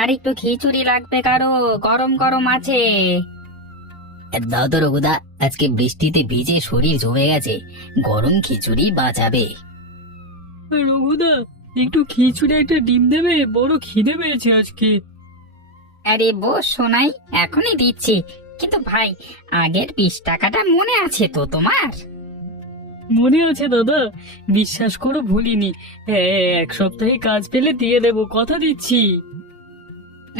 আর একটু খিচুড়ি লাগবে কারো, গরম গরম আছে। দাও তো রঘুদা, আজকে বৃষ্টিতে ভিজে শরীর জমে গেছে, গরম খিচুড়ি বাঁচাবে। রঘুদা, একটু খিচুড়ি একটা ডিম দেবে, বড় খিদে পেয়েছে আজকে। আরে বস সোনাই, এখনই দিচ্ছি। কিন্তু ভাই, আগের 20 টাকাটা মনে আছে তো তোমার? মনে আছে দাদা, বিশ্বাস করো ভুলিনি। এক সপ্তাহে কাজ পেলে দিয়ে দেবো, কথা দিচ্ছি।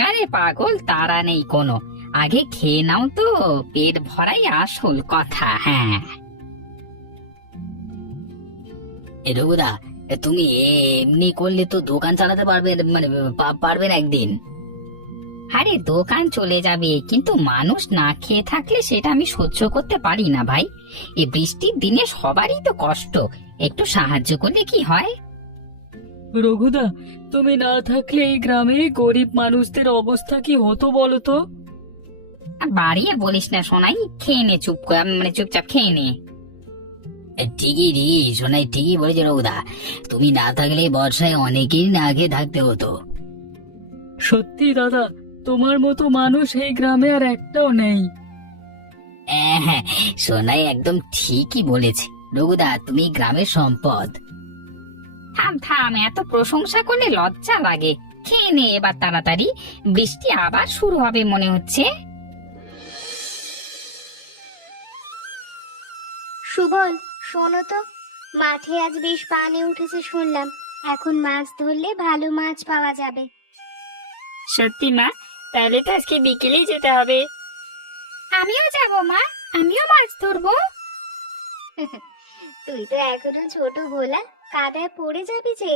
আরে পাগল, তারা নেই কোনো। আগে খেয়ে নাও তো, পেট ভরাই আসল কথা। হ্যাঁ, রঘুদা, তুমি এমনি করলে তো দোকান চালাতে পারবে, মানে পারবে না একদিন। আরে দোকান চলে যাবে, কিন্তু মানুষ না খেয়ে থাকলে সেটা আমি সহ্য করতে পারি না ভাই। এই বৃষ্টির দিনে সবারই তো কষ্ট, একটু সাহায্য করলে কি হয়? রঘুদা, তুমি না থাকলে এই গ্রামে গরিব মানুষদের অবস্থা কি হতো বলো তো? আর বাড়িয়ে বলিস না সোনাই, খেয়ে নে চুপ করে, মানে চুপচাপ খেয়ে নে। ঠিকই ঠিকই শোনাই, ঠিকই বলেছে রঘুদা, তুমি না থাকলে বর্ষায় অনেকেই না খেয়ে থাকতে হতো। সত্যি দাদা, তোমার মতো মানুষ এই গ্রামে আর একটাও নেই। হ্যাঁ, সোনাই একদম ঠিকই বলেছে। রঘুদা, তুমি গ্রামের সম্পদ। থাম থাম, এত প্রশংসা করলে লজ্জা লাগে। খেয়ে নে এবার তাড়াতাড়ি, বৃষ্টি আবার শুরু হবে মনে হচ্ছে। সুবল, শোনো তো, মাঠে আজ বেশ পানি উঠেছে শুনলাম। এখন মাছ ধরলে ভালো মাছ পাওয়া যাবে। সত্যি মা? তাহলে তো আজকে বিকেলেই যেতে হবে। আমিও যাব মা, আমিও মাছ ধরবো। তুই তো এখনো ছোট ভোলা, কাদায় পড়ে যাবি যে।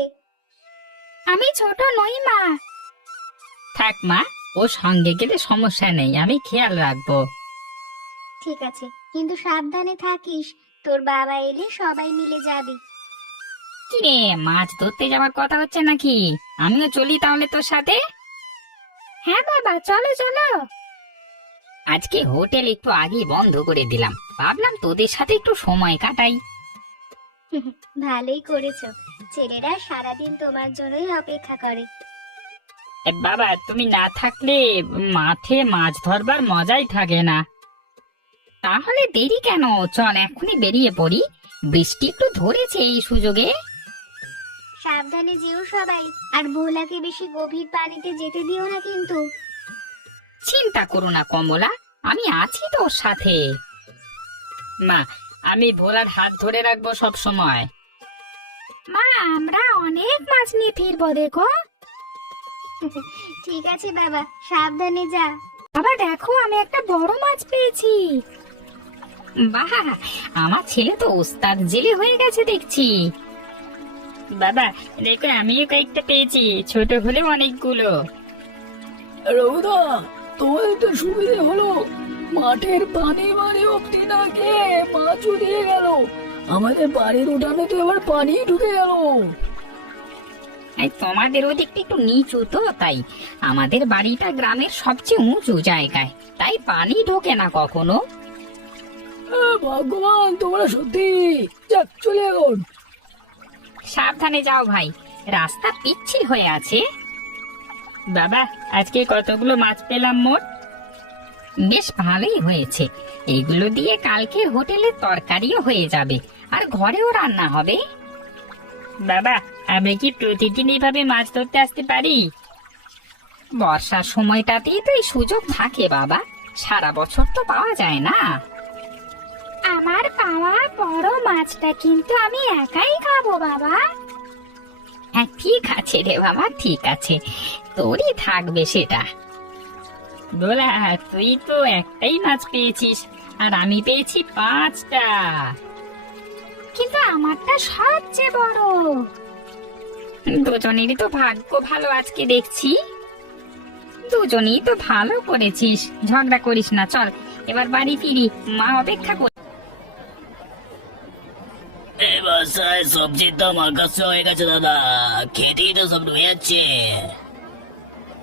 আমি ছোট নই মা। থাক মা, ও সঙ্গে গেলে সমস্যা নেই, আমি খেয়াল রাখবো। ঠিক আছে, কিন্তু সাবধানে থাকিস, তোর বাবা এলে সবাই মিলে যাবি। কি রে, মাছ ধরতে যাওয়ার কথা হচ্ছে নাকি? আমিও চলি তাহলে তোর সাথে। হ্যাঁ বাবা, চলো চলো। আজকে হোটেল একটু আগে বন্ধ করে দিলাম, ভাবলাম তোদের সাথে একটু সময় কাটাই। ভালোই করেছো, ছেলেরা সারাদিন তোমার জন্যই অপেক্ষা করে। বাবা, তুমি না থাকলে মাঠে মাছ ধরবার মজাই থাকে না। তাহলে দেরি কেন, চল এখনই বেরিয়ে পড়ি। বৃষ্টি একটু ধরেছে এই সুযোগে। সাবধানে যেও সবাই, আর ভোলাকে বেশি গভীর পানিতে যেতে দিও না কিন্তু। চিন্তা করো না কমলা, আমি আছি তোর সাথে। মা, আমি ভোলার হাত ধরে রাখবো সব সময়। মা, আমরা অনেক মাছ নিয়ে ফিরবো দেখো। ঠিক আছে বাবা, সাবধানে যা। বাবা দেখো, আমি একটা বড় মাছ পেয়েছি। বাহ, আমার ছেলে তো ওস্তাদ জেলে হয়ে গেছে দেখছি। বাবা দেখো, আমিও কয়েকটা পেয়েছি, ছোট হলেও অনেকগুলো। রঘুদা, তোমার তো সুবিধে হলো, মাঠের পানি মানে অব্দি না গিয়ে মাছও দিয়ে গেল। আমাদের বাড়ির উঠানে তো এবার পানি ঢুকে গেল। এই তোমাদের ওদিকটা একটু নিচু তো, তাই আমাদের বাড়িটা গ্রামের সবচেয়ে উঁচু জায়গায়, তাই পানি ঢোকে না কখনো। ভগবান, তোমরা সত্যি। যাক, চলে এখন। সাবধানে যাও ভাই, রাস্তা পিচ্ছিল হয়ে আছে। বাবা, আজকে কতগুলো মাছ পেলাম মোট? বেশ ভালোই হয়েছে, এগুলো দিয়ে কালকে হোটেলে তরকারিও হয়ে যাবে, আর ঘরেও রান্না হবে। বাবা, আমি কি প্রতিদিন এইভাবে মাছ ধরতে আসতে পারি? বর্ষার সময়টাতেই তো এই সুযোগ থাকে বাবা, সারা বছর তো পাওয়া যায় না। আমার পাওয়া বড় মাছটা কিন্তু আমি একাই খাবো বাবা। হ্যাঁ ঠিক আছে রে বাবা, ঠিক আছে, তোরই থাকবে সেটা। দোলা, তুই তো একটাই মাছ পেয়েছিস, আর আমি পেয়েছি 5টা। কিন্তু আমারটা সবচেয়ে বড়। দুজনেরই তো ভাগ্য ভালো আজকে দেখছি। দুজনেই তো ভালো করেছিস, ঝগড়া করিস না, চল এবার বাড়ি ফিরি, মা অপেক্ষা কর। এবার সবজির দাম আকাশ হয়ে গেছে দাদা, খেতেই তো সব ডুবে যাচ্ছে।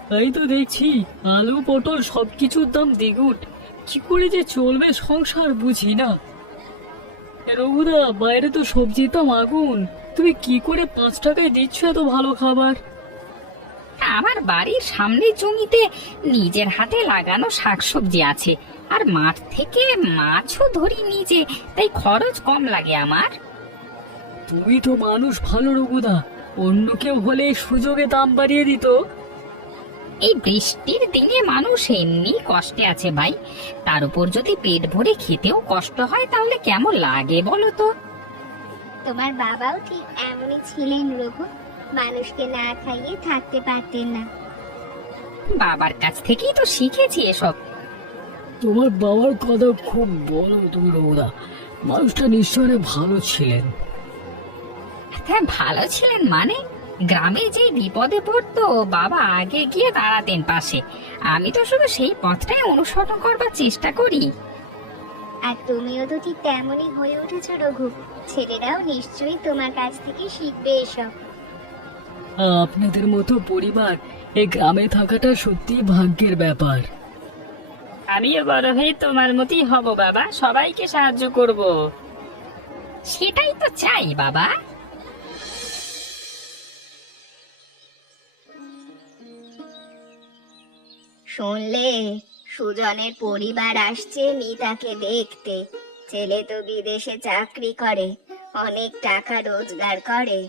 তাই তো দেখছি, আলু পটল সবকিছুর দাম দ্বিগুণ। কি করে যে চলবে সংসার বুঝি না। রঘুদা, বাইরে তো সবজির দাম আগুন, তুমি কি করে 5 টাকায় দিচ্ছ এত ভালো খাবার? আমার বাড়ির সামনের জমিতে নিজের হাতে লাগানো শাকসবজি আছে, আর মাঠ থেকে মাছও ধরি নিজে, তাই খরচ কম লাগে আমার। তুমি তো মানুষ ভালো রঘুদা, অন্য কেউ হলে এই সুযোগে দাম বাড়িয়ে দিত। এই বৃষ্টির দিনে মানুষ এমনি কষ্টে আছে ভাই, তার উপর যদি পেট ভরে খেতেও কষ্ট হয় তাহলে কেমন লাগে বলো তো। তোমার বাবাও ঠিক এমনই ছিলেন রঘু, মানুষকে না খাইয়ে থাকতে পারতেন না। বাবার কাছ থেকেই তো শিখেছি এসব। তোমার বাবার কথা খুব বলো তুমি রঘুদা, মানুষটা নিশ্চয় ভালো ছিলেন। হ্যাঁ, ভালো ছিলেন মানে? গ্রামে যে বিপদে পড়তো বাবা আগে গিয়ে দাঁড়াতেন পাশে, আমি তো শুধু সেই পথটাই অনুসরণ করবার চেষ্টা করি। আর তুমিও তো ঠিক তেমনই হয়ে উঠেছো রঘু, ছেলেরাও নিশ্চয়ই তোমার কাছ থেকে শিখবে এসব। আপনাদের মতো পরিবার এই গ্রামে থাকাটা সত্যি ভাগ্যের ব্যাপার। আমিও বড় হয়ে তোমার মতই হব বাবা, সবাইকে সাহায্য করব। সেটাই তো চাই বাবা। শুনলে, সুজনের পরিবার আসছে মিতাকে দেখতে। ছেলে তো বিদেশে চাকরি করে, অনেক টাকা রোজগার করে।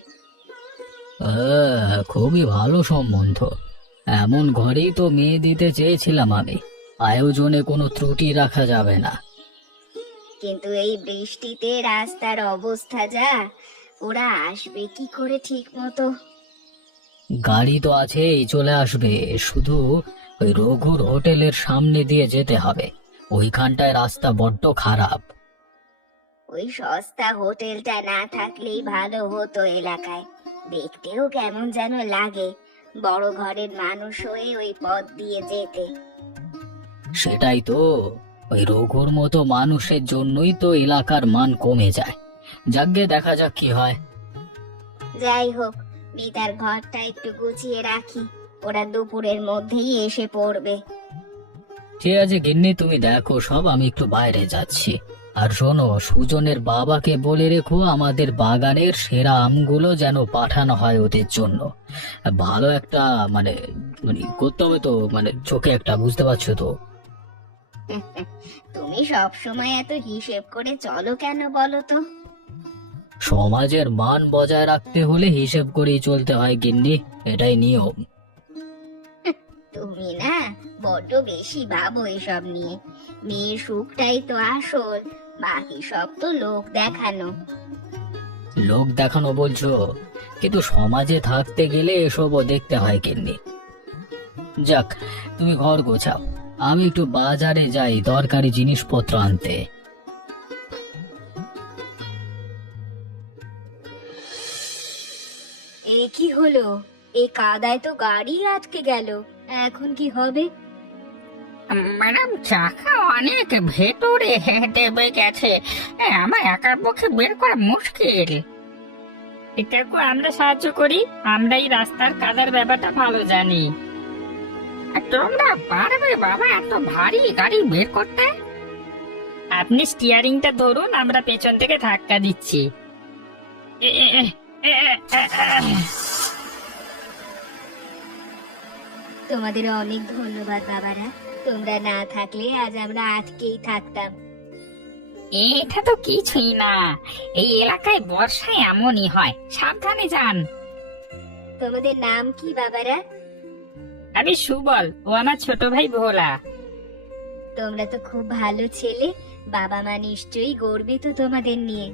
খুবই ভালো সম্বন্ধ। এমন ঘরেই তো মেয়ে দিতে চেয়েছিলাম আমি। আয়োজনে কোনো ত্রুটি রাখা যাবে না। কিন্তু এই বৃষ্টিতে রাস্তার অবস্থা যা, ওরা আসবে কি করে ঠিক মতো? গাড়ি তো আছেই, চলে আসবে। শুধু ওই রঘুর হোটেলের সামনে দিয়ে যেতে হবে। ওইখানটায় রাস্তা বড্ড খারাপ। ওই সস্তা হোটেলটা না থাকলেই ভালো হতো এলাকায়, দেখতেও কেমন যেন লাগে বড় ঘরের মানুষ হয়ে ওই পথ দিয়ে যেতে। সেটাই তো, ওই রঘুর মতো মানুষের জন্যই তো এলাকার মান কমে যায়। যাগ্গে দেখা যাক কি হয়। যাই হোক, মিতার ঘরটা একটু গুছিয়ে রাখি, ওরা দুপুরের মধ্যেই এসে পড়বে। ঠিক আছে গিন্নি, তুমি দেখো সব, আমি একটু বাইরে যাচ্ছি। আর শোনো, সুজনের বাবাকে বলে রেখো আমাদের বাগানের সেরা আমগুলো যেন পাঠানো হয় ওদের জন্য। ভালো একটা মানে মানে করতে হবে তো, মানে চোখে একটা, বুঝতে পারছো তো। তুমি সব সময় এত হিসেব করে চলো কেন বলো তো? সমাজের মান বজায় রাখতে হলে হিসেব করেই চলতে হয় গিন্নি, এটাই নিয়ম। তুমি না বড্ড বেশি ভাবো এসব নিয়ে। মেয়ের সুখটাই তো আসল, বাকি সব তো লোক দেখানো। লোক দেখানো বলছো, কিন্তু সমাজে থাকতে গেলে এসবও দেখতে হয় গিন্নি। যাক, তুমি ঘর গোছাও, আমি একটু বাজারে যাই দরকারি জিনিসপত্র আনতে। এ কি হলো? এই কাদায় তো গাড়ি আটকে গেল, এখন কি হবে? ম্যাডাম, চাকা অনেক ভেতরে দেবে গেছে, আমার একার পক্ষে বের করা মুশকিল। এটাকে আমরা সাহায্য করি, আমরা এই রাস্তার কাদার ব্যাপারটা ভালো জানি। আর তোমরা পারবে বাবা এত ভারী গাড়ি বের করতে? আপনি স্টিয়ারিংটা ধরুন, আমরা পেছন থেকে ধাক্কা দিচ্ছি। এ, এ, এ, এ, এ, এ। তোমাদের অনেক ধন্যবাদ বাবারা, তোমরা না থাকলে আজ আমরা আটকেই থাকতাম। এটা তো কিছুই না, এই এলাকায় বর্ষায় এমনই হয়, সাবধানে যান। তোমাদের নাম কি বাবারা? আমি সুবল, ও আমার ছোট ভাই ভোলা। তোমরা তো খুব ভালো ছেলে, বাবা মা নিশ্চয়ই গর্বিত তোমাদের নিয়ে।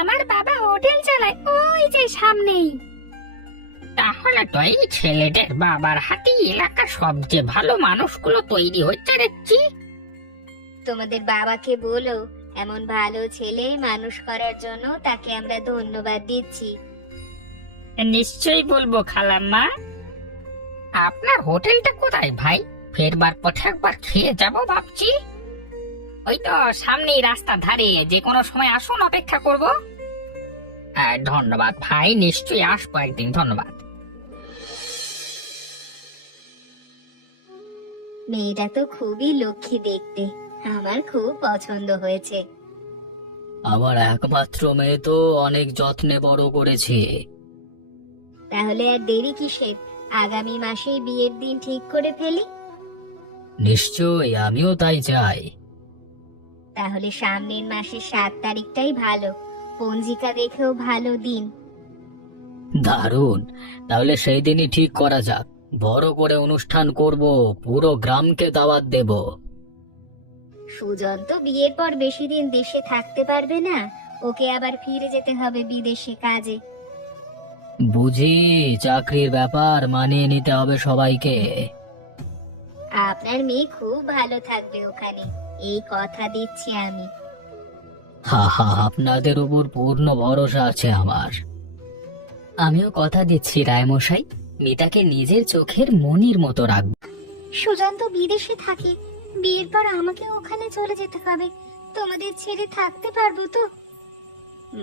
আমার বাবা হোটেল চালায় ওই যে সামনেই। তাহলে তো এই ছেলেদের বাবার হাতে এলাকার সবচেয়ে ভালো মানুষগুলো তৈরি হচ্ছে দেখছি। তোমাদের বাবাকে বলো এমন ভালো ছেলে মানুষ করার জন্য তাকে আমরা ধন্যবাদ দিচ্ছি। নিশ্চয়ই বলবো খালাম্মা। আপনার হোটেলটা কোথায় ভাই? ফেরবার পথে একবার খেয়ে যাবো ভাবছি। ওই তো সামনেই রাস্তার ধারে, যে কোনো সময় আসুন, অপেক্ষা করব। ধন্যবাদ ভাই, নিশ্চয়ই আসবো একদিন, ধন্যবাদ। মেয়েটা তো খুবই লক্ষ্মী দেখতে, আমার খুব পছন্দ হয়েছে। আমার একমাত্র মেয়ে তো, অনেক যত্নে বড় করেছে। তাহলে আর দেরি কিসের, আগামী মাসেই বিয়ের দিন ঠিক করে ফেলি। নিশ্চয়ই, আমিও তাই চাই। তাহলে সামনের মাসের 7 তারিখটাই ভালো, পঞ্জিকা দেখেও ভালো দিন। দারুণ, তাহলে সেই দিনই ঠিক করা যাক। বড় করে অনুষ্ঠান করব, পুরো গ্রামকে দাওয়াত দেব। সুজন তো বিয়ের পর বেশি দিন দেশে থাকতে পারবে না, ওকে আবার ফিরে যেতে হবে বিদেশে কাজে। বুঝি, চাকরির ব্যাপার, মানিয়ে নিতে হবে সবাইকে। আপনার মেয়ে খুব ভালো থাকবে ওখানে, এই কথা দিচ্ছি আমি। হা হা, আপনাদের উপর পূর্ণ ভরসা আছে আমার। আমিও কথা দিচ্ছি রায়মশাই, মিতাকে নিজের চোখের মনির মতো রাখব। সুজন তো বিদেশে থাকে, বিয়ের পর আমাকে ওখানে চলে যেতে হবে, তোমাদের ছেড়ে থাকতে পারবো তো?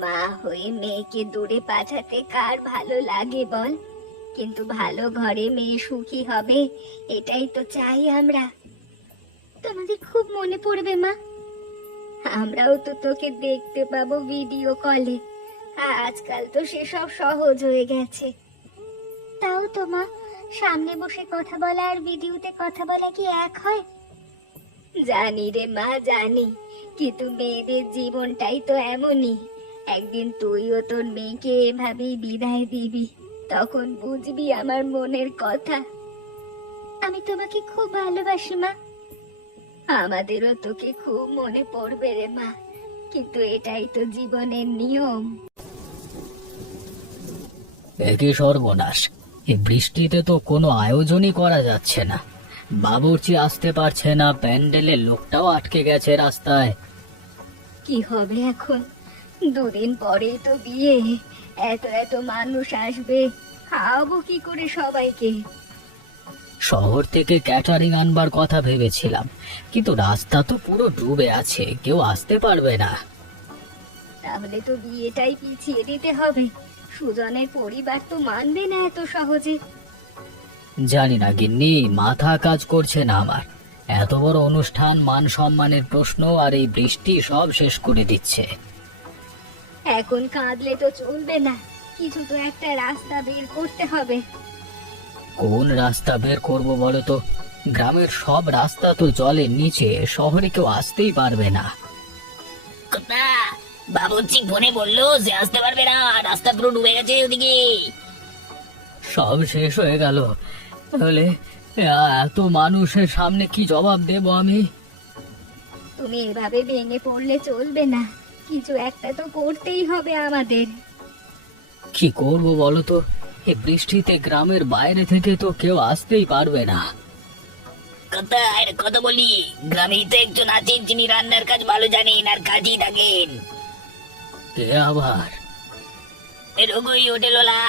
মা হয়ে মেয়েকে দূরে পাঠাতে কার ভালো লাগে বল? কিন্তু ভালো ঘরে মেয়ে সুখী হবে, এটাই তো চাই আমরা। তোমাদের খুব মনে পড়বে মা, আমরাও তো তোকে দেখতে পাবো ভিডিও কলে। আজকাল তো সেসব সহজ হয়ে গেছে। তাও তো মা, সামনে বসে কথা বলা আর ভিডিওতে কথা বলা কি এক হয়? জানি রে মা, জানি, কিন্তু মেয়েদের জীবনটাই তো এমনই। একদিন তুইও তোর মেয়েকে এভাবেই বিদায় দিবি, তখন বুঝবি আমার মনের কথা। আমি তোমাকে খুব ভালোবাসি মা। আমাদেরও তোকে খুব মনে পড়বে রে মা, কিন্তু এটাই তো জীবনের নিয়ম। একই সর্বনাশ, এই বৃষ্টিতে তো কোনো আয়োজনই করা যাচ্ছে না। বাবুর্চি আসতে পারছে না, প্যান্ডেলের লোকটাও আটকে গেছে রাস্তায়। কি হবে এখন? 2 দিন পরেই তো বিয়ে, এত এত মানুষ আসবে, খাওয়াবো কি করে সবাইকে? শহর থেকে ক্যাটারিং আনবার কথা ভেবেছিলাম, কিন্তু রাস্তা তো পুরো ডুবে আছে, কেউ আসতে পারবে না। তাহলে তো বিয়েটাই পিছিয়ে দিতে হবে, সুজনের পরিবার তো মানবে না এত সহজে। জানি না গিন্নি, মাথা কাজ করছে না আমার। এত বড় অনুষ্ঠান, মান সম্মানের প্রশ্ন, আর এই বৃষ্টি সব শেষ করে দিচ্ছে। এখন কাঁদলে তো চলবে না, কিছু তো একটা রাস্তা বের করতে হবে। কোন রাস্তা বের করব বলো তো? গ্রামের সব রাস্তা তো জলের নিচে, শহরে কেউ আসতেই পারবে না। বাবুর্চি ফোনে বললো যে আসতে পারবে না, রাস্তা পুরো ডুবে গেছে ওদিকে। সব শেষ হয়ে গেল। তাহলে এত মানুষের সামনে কি জবাব দেব আমি? তুমি এভাবে ভেঙে পড়লে চলবে না, কিছু একটা তো করতেই হবে আমাদের। কি করব বলো তো? এই বৃষ্টিতে গ্রামের বাইরে থেকে তো কেউ আসতেই পারবে না। কত বলি, গ্রামেই তো একজন আছেন যিনি রান্নার কাজ ভালো জানেন আর কাজই থাকেন। কে আবার? রঘুই হোটেলওয়ালা।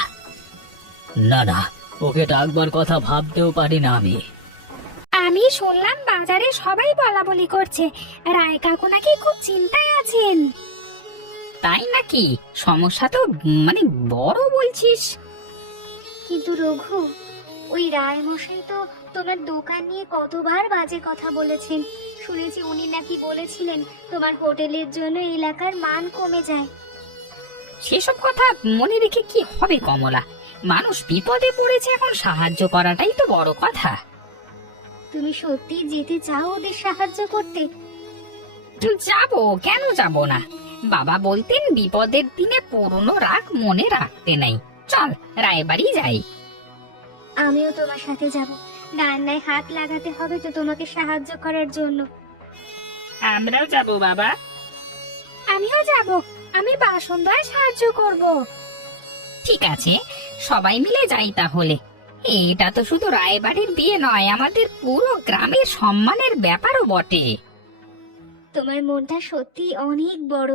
না না, ওকে ডাকবার কথা ভাবতেও পারি না আমি। আমি শুনলাম বাজারে সবাই বলা বলি করছে রায় কাকু নাকি খুব চিন্তায় আছেন। তাই নাকি? সমস্যা তো মানে বড় বলছিস। কিন্তু রঘু, ওই রায় মশাই তো তোমার দোকান নিয়ে কতবার বাজে কথা বলেছেন। শুনেছি উনি নাকি বলেছিলেন তোমার হোটেলের জন্য এলাকার মান কমে যায়। সেসব কথা মনে রেখে কি হবে কমলা? মানুষ বিপদে পড়েছে, এখন সাহায্য করাটাই তো বড় কথা। তুমি সত্যি যেতে চাও ওদের সাহায্য করতে? যাবো, কেন যাব না? বাবা বলতেন বিপদের দিনে পুরনো রাগ মনে রাখতে নাই। চল রায়বাড়ি যাই। আমিও তোমার সাথে যাব, রান্নায় হাত লাগাতে হবে তো তোমাকে সাহায্য করার জন্য। আমরাও যাব বাবা। আমিও যাব, আমি বাসন ধোয়ায় সাহায্য করব। ঠিক আছে, সবাই মিলে যাই তাহলে। এটা তো শুধু রায়বাড়ির বিয়ে নয়, আমাদের পুরো গ্রামের সম্মানের ব্যাপারও বটে। তোমার মনটা সত্যি অনেক বড়।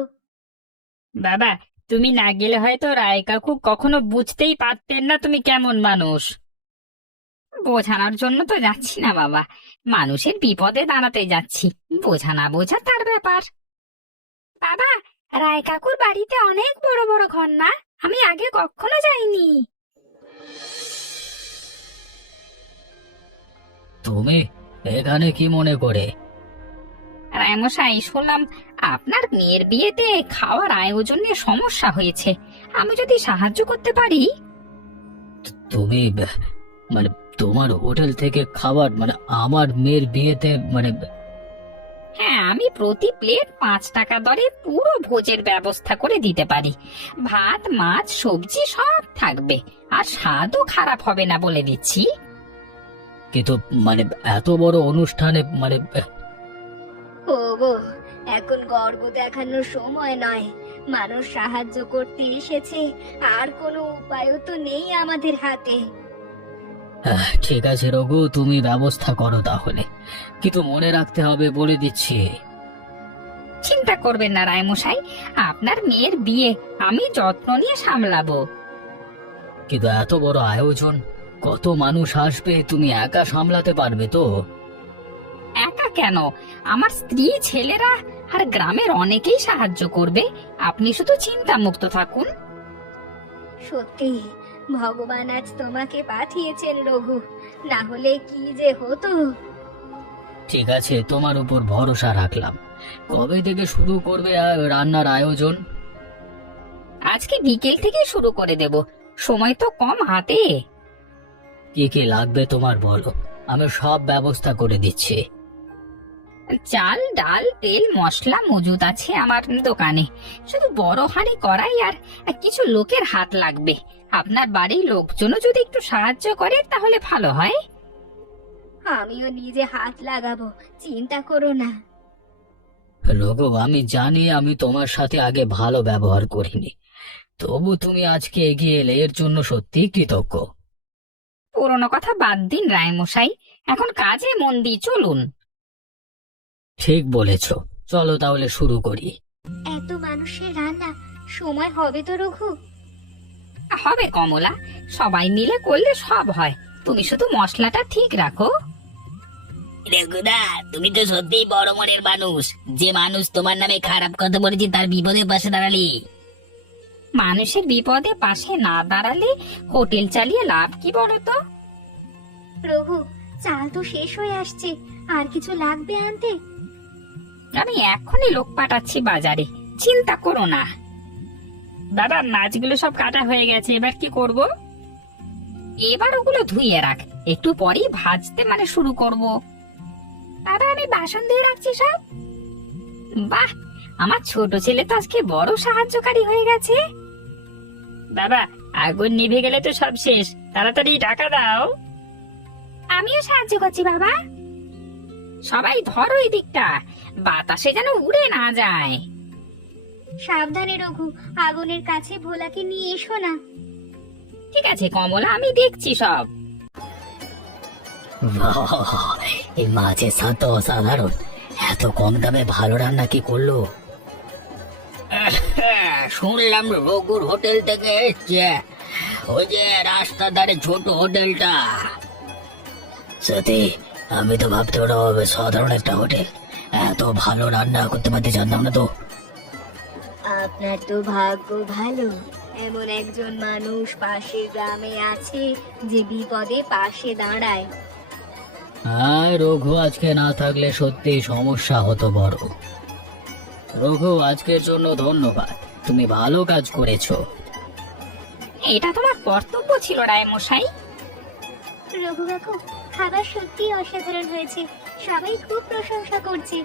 বাবা, তুমি না গেলে হয়তো রায় কাকু কখনো বুঝতেই পারতেন না তুমি কেমন মানুষ। বোঝানোর জন্য তো যাচ্ছি না বাবা, মানুষের বিপদে দাঁড়াতে যাচ্ছি। বোঝা না বোঝা তার ব্যাপার। বাবা, রায় কাকুর বাড়িতে অনেক বড় বড় ঘর না? আমি আগে কখনো যাইনি। তুমি এখানে কি মনে করে? রায়মশাই, শুনলাম আপনার মেয়ের বিয়েতে খাওয়ার আয়োজনে সমস্যা হয়েছে, আমি যদি সাহায্য করতে পারি। তুমি মানে তোমার হোটেল থেকে খাবার, মানে আমার মেয়ের বিয়েতে, মানে হ্যাঁ, আমি প্রতি প্লেট 5 টাকা দরে পুরো ভোজের ব্যবস্থা করে দিতে পারি। ভাত, মাছ, সবজি সব থাকবে, আর স্বাদও খারাপ হবে না বলে দিচ্ছি। কিন্তু মানে এত বড় অনুষ্ঠানে মানে ওগো, এখন গর্ব দেখানোর সময় নয়। মানুষ সাহায্য করতে এসেছে, আর কোনো উপায়ও তো নেই আমাদের হাতে। ঠিক আছে রঘু, তুমি ব্যবস্থা করো তাহলে, কিন্তু মনে রাখতে হবে বলে দিচ্ছি। চিন্তা করবেন না রায়মশাই, আপনার মেয়ের বিয়ে আমি যত্ন নিয়ে সামলাবো। কিন্তু এত বড় আয়োজন, কত মানুষ আসবে, তুমি একা সামলাতে পারবে তো? একা কেন, আমার স্ত্রী, ছেলেরা আর গ্রামের অনেকেই সাহায্য করবে। আপনি শুধু চিন্তা মুক্ত থাকুন। সত্যি ভগবান আজ তোমাকে পাঠিয়েছেন রঘু, না হলে কি যে হতো। ঠিক আছে, তোমার উপর ভরসা রাখলাম। কবে থেকে শুরু করবে রান্নার আয়োজন? আজকে বিকেল থেকে শুরু করে দেব, সময় তো কম হাতে। কি কি লাগবে তোমার বলো, আমি সব ব্যবস্থা করে দিচ্ছি। চাল, ডাল, তেল, মশলা মজুদ আছে আমার দোকানে। শুধু বড় হাঁড়ি কড়াই আর কিছু লোকের হাত লাগবে। আপনার বাড়ির লোকজনও যদি একটু সাহায্য করে তাহলে ভালো হয়। আমিও নিজে হাত লাগাবো, চিন্তা করো না। রঘু, আমি জানি আমি তোমার সাথে আগে ভালো ব্যবহার করিনি, তবু তুমি আজকে এগিয়ে এলে এর জন্য সত্যি কৃতজ্ঞ। পুরনো কথা বাদ দিন রায়মশাই, এখন কাজে মন দিয়ে চলুন। ঠিক বলেছ, চলো তাহলে শুরু করি। এত মানুষের রান্না, সময় হবে তো রঘু? হবে কমলা, সবাই মিলে করলে সব হয়। তুমি শুধু মশলাটা ঠিক রাখো। রঘুদা, তুমি তো সত্যিই বড় মনের মানুষ। যে মানুষ তোমার নামে খারাপ কথা বলেছে তার বিপদের পাশে দাঁড়ালি। মানুষের বিপদে পাশে না দাঁড়ালে হোটেল চালিয়ে লাভ কি বলো তো? রঘু, চাল তো শেষ হয়ে আসছে, আর কিছু লাগবে আনতে? আমি এখনই লোক পাঠাচ্ছি বাজারে, চিন্তা করো না। দাদা, মাছগুলো সব কাটা হয়ে গেছে, এবার কি করব? এবার ওগুলো ধুইয়ে রাখ, একটু পরেই ভাজতে মানে শুরু করব। দাদা, আমি বাসন ধুয়ে রাখছি সব। বাহ, আমার ছোট ছেলে তো আজকে বড় সাহায্যকারী হয়ে গেছে। বাবা, আগুন নিভে গেলে তো সব শেষ, তাড়াতাড়ি টাকা দাও। আমিও সাহায্য করছি বাবা। সবাই ধরো এই দিকটা, বাতাসে যেন উড়ে না যায়। সাবধানে রঘু, আগুনের কাছে ভোলাকে নিয়ে এসো না। ঠিক আছে কমলা, আমি দেখছি সব। বাহ, এই মাছের স্বাদ তো অসাধারণ। এত কম দামে ভালো রান্না কি করলো? শুনলাম রঘুর হোটেল থেকে এসছে, ওই যে রাস্তার ধারে ছোট হোটেলটা। সত্যি, আমি তো ভাবতে ওটা হবে সাধারণ একটা হোটেল। এত ভালো রান্না করতে পারতে জানতাম না তো। আপনার তো ভাগ্য ভালো, এমন একজন মানুষ পাশের গ্রামে আছে যে বিপদে পাশে দাঁড়ায়। হ্যাঁ, রঘু আজকে না থাকলে সত্যি সমস্যা হতো বড়। রঘু, আজকের জন্য ধন্যবাদ, তুমি ভালো কাজ করেছো। এটা তোমার কর্তব্য ছিল রায়মশাই। রঘু কাকু, খাবার সত্যি অসাধারণ হয়েছে, সবাই খুব প্রশংসা করছে।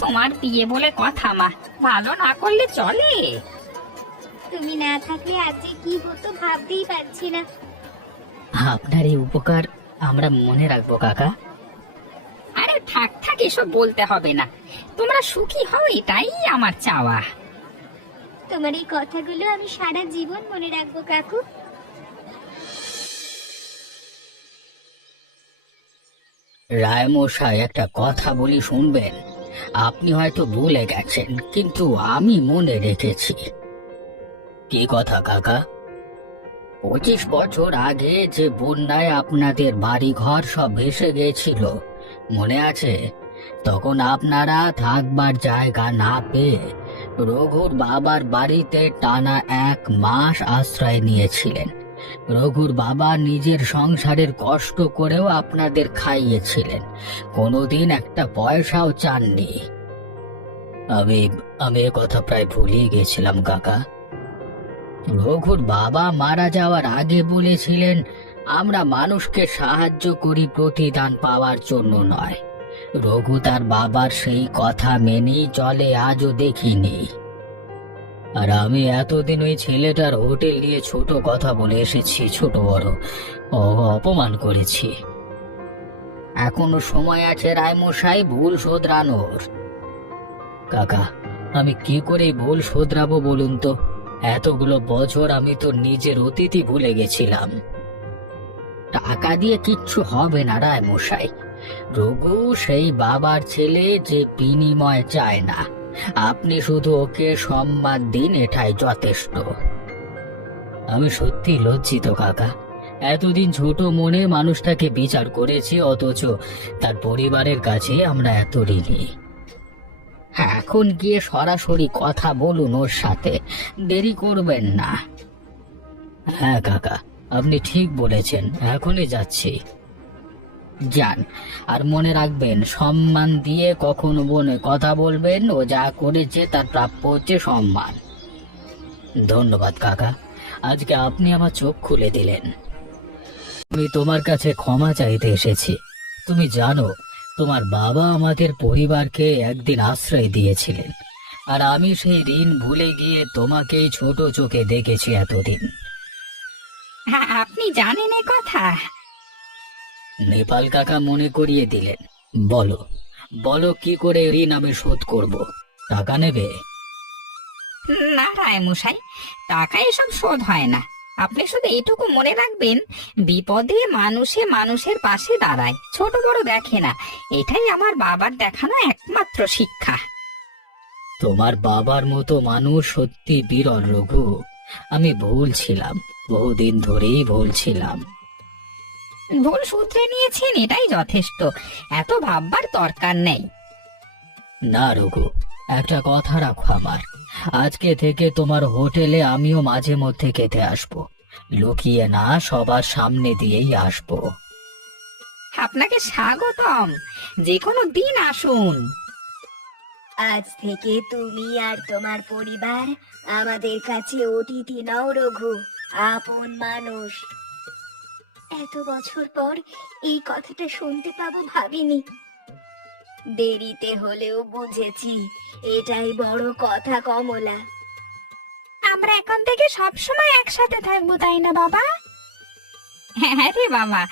তোমার বিয়ে বলে কথা মা, ভালো না করলে চলে? তুমি না থাকলে আজ যে কি হতো ভাবতেই পারছি না। আপনার এই উপকার আমরা মনে রাখবো কাকা। আরে থাক থাক, এসব বলতে হবে না। তোমরা সুখী হও, এটাই আমার চাওয়া। তোমার এই কথাগুলো আমি সারা জীবন মনে রাখবো কাকু। রায়মশাই, একটা কথা বলি শুনবেন? আপনি হয়তো ভুলে গেছেন, কিন্তু আমি মনে রেখেছি। কি কথা কাকা? 25 বছর আগে যে বন্যায় আপনাদের বাড়ি ঘর সব ভেসে গিয়েছিল, মনে আছে? তখন আপনারা থাকবার জায়গা না পেয়ে রঘুর বাবার বাড়িতে টানা 1 মাস আশ্রয় নিয়েছিলেন। রঘুর বাবা নিজের সংসারের কষ্ট করেও আপনাদের খাইয়েছিলেন, কোনোদিন একটা পয়সাও চাননি। আমি এ কথা প্রায় ভুলিয়ে গেছিলাম কাকা। রঘুর বাবা মারা যাওয়ার আগে বলেছিলেন আমরা মানুষকে সাহায্য করি প্রতিদান পাওয়ার জন্য নয়। রঘু তার বাবার সেই কথা মেনেই চলে, আজও দেখিনি। আর আমি এতদিন ওই ছেলেটার হোটেল নিয়ে ছোট কথা বলে এসেছি, ছোট বড় অপমান করেছি। এখনো সময় আছে রায়মশাই ভুল শোধরানোর। কাকা, আমি কি করে ভুল শোধরাবো বলুন তো? এতগুলো বছর আমি তো নিজের অতীতই ভুলে গেছিলাম। টাকা দিয়ে কিচ্ছু হবে না রায়মশাই। রঘু সেই বাবার ছেলে যে বিনিময় চায় না। আপনি শুধু ওকে সম্মান দিন, এটাই যথেষ্ট। আমি সত্যি লজ্জিত কাকা। এতদিন ছোট মনে মানুষটাকে বিচার করেছি, অথচ তার পরিবারের কাছে আমরা এত ঋণী। এখন গিয়ে সরাসরি কথা বলুন ওর সাথে, দেরি করবেন না। হ্যাঁ কাকা, আপনি ঠিক বলেছেন, এখনই যাচ্ছি। যান, আর মনে রাখবেন সম্মান দিয়ে কখনো বনে কথা বলবেন। ও যা করেছে তার প্রাপ্য হচ্ছে সম্মান। ধন্যবাদ কাকা, আজকে আপনি আমার চোখ খুলে দিলেন। আমি তোমার কাছে ক্ষমা চাইতে এসেছি। তুমি জানো, তোমার বাবা আমাদের পরিবারকে একদিন আশ্রয় দিয়েছিলেন, আর আমি সেই ঋণ ভুলে গিয়ে তোমাকেই ছোট চোখে দেখেছি এতদিন। হ্যাঁ, আপনি জানেন এ কথা? নেপাল কাকা মনে করিয়ে দিলেন। বলো বলো, কি করে ঋণ আমি শোধ করব? টাকা নেবে? না রায়মশাই, টাকা এসব শোধ হয় না। আপনি শুধু এইটুকু মনে রাখবেন, বিপদে মানুষে মানুষের পাশে দাঁড়ায়, ছোট বড় দেখে না। এটাই আমার বাবার দেখানো একমাত্র শিক্ষা। তোমার বাবার মতো মানুষ সত্যি বিরল রঘু। আমি ভুল ছিলাম, বহুদিন ধরেই ভুল ছিলাম। ভুল সূত্রে নিয়েছেন, এটাই যথেষ্ট। এত ভাববার দরকার নেই। না রঘু, একটা কথা রাখো আমার। আজকে থেকে তোমার হোটেলে আমিও মাঝে মধ্যে খেতে আসবো। লুকিয়ে না, সবার সামনে দিয়েই আসবো। আপনাকে স্বাগতম, যে কোনো দিন আসুন। আজ থেকে তুমি আর তোমার পরিবার আমাদের কাছে অতিথি নও রঘু, আপন মানুষ। এত বছর পর এই কথাটা শুনতে পাবো ভাবিনি। দেরিতে হলেও বুঝেছি, এটাই বড় কথা কমলা। আমরা এখন থেকে সব সময় একসাথে থাকবো, তাই না বাবা? হ্যাঁ রে বাবা,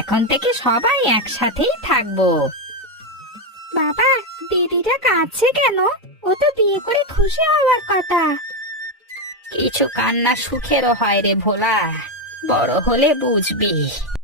এখন থেকে সবাই একসাথেই থাকবো। বাবা, দিদিটা কাঁদছে কেন? ও তো বিয়ে করে খুশি হওয়ার কথা। কিছু কান্না সুখেরও হয় রে ভোলা, বড় হলে বুঝবি।